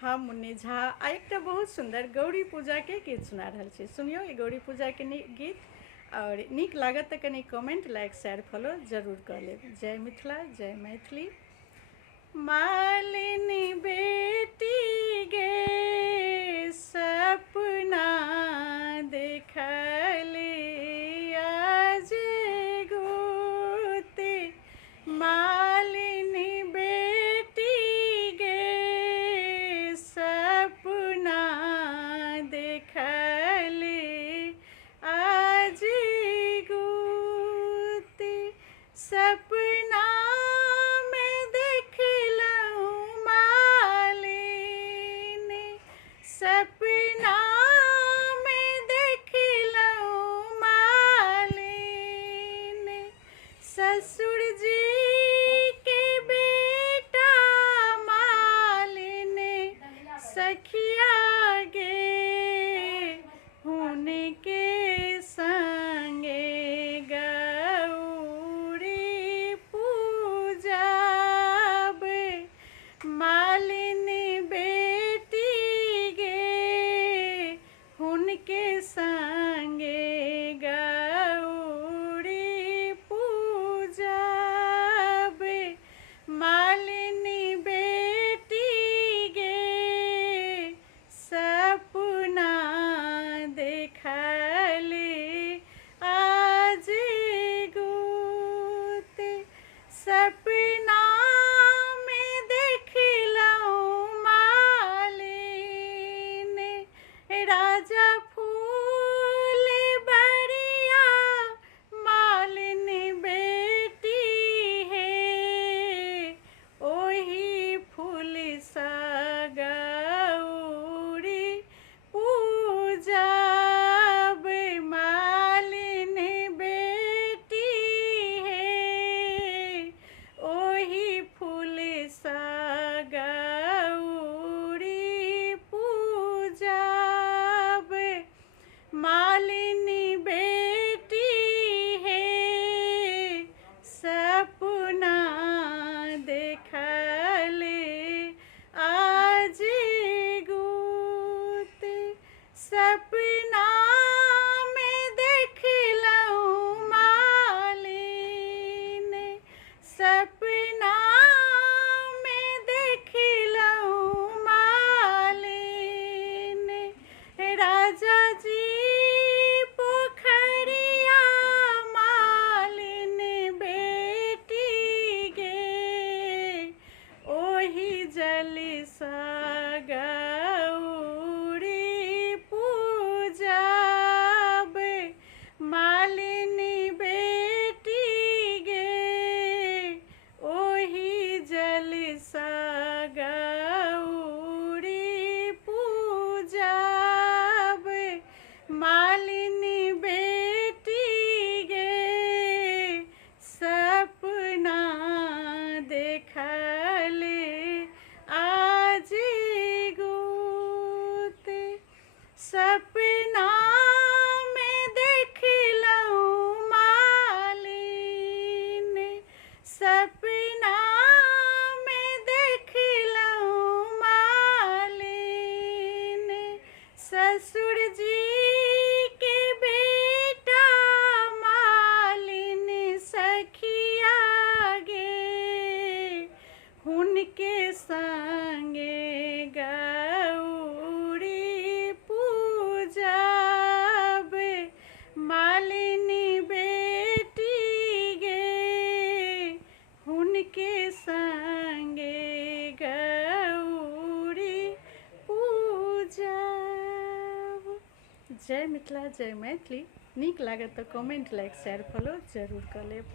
हम मुन्नी झा आ एक बहुत सुंदर गौरी पूजा के गीत सुना रहल छी। सुनियो ई गौरी पूजा के गीत और निक लागत तो कनी कमेंट लाइक शेयर फॉलो जरूर कर लेब। जय मिथिला जय मैथिली। मालिनी बेटी गे सपना देखली आज गोते। मालिनी बेटी गे सपना देखली आज गोते। सपना में देखलहुँ मालिनी, सपना में देखलहुँ मालिनी। ससुर जी के बेटा मालिनी सखिया गे हुनके संगे गौरी पूजाब। मालिनी बेटी गे हुनके संगे गौरी पूजाब। मालिनी बेटी गे सपना देखली आज गोते। सपना में देखलहुँ मालिनी राजा फूल बरिया मालिनी बेटी हे। ओही फूल सा गौरी पूजाब। मालिनी बेटी हे ओही फूल सा गौरी पूजाब। मालिनी बेटी हे सपना देखली आज गोते। सपना में देखलहुँ मालिनी, सपना में देखलहुँ मालिनी राजा जी पोखरिया मालिनी बेटी गे। ओही जल सा गौरी पूजाब। मालिनी बेटी गे ओही जल सा गौरी पूजाब। मालिनी बेटी गे सपना देखली आज गोते। सपना में देखलहुँ मालिनी, सपना में देखलहुँ मालिनी। ससुर जी के बेटा मालिनी सखिया गे हुनके संगे गौरी पूजाब। मालिनी बेटी गे हुनके संगे गौरी पूजाब। जय मिथिला जय मैथिली। निक लागत तो कमेंट लाइक शेयर फॉलो जरूर कर लेब।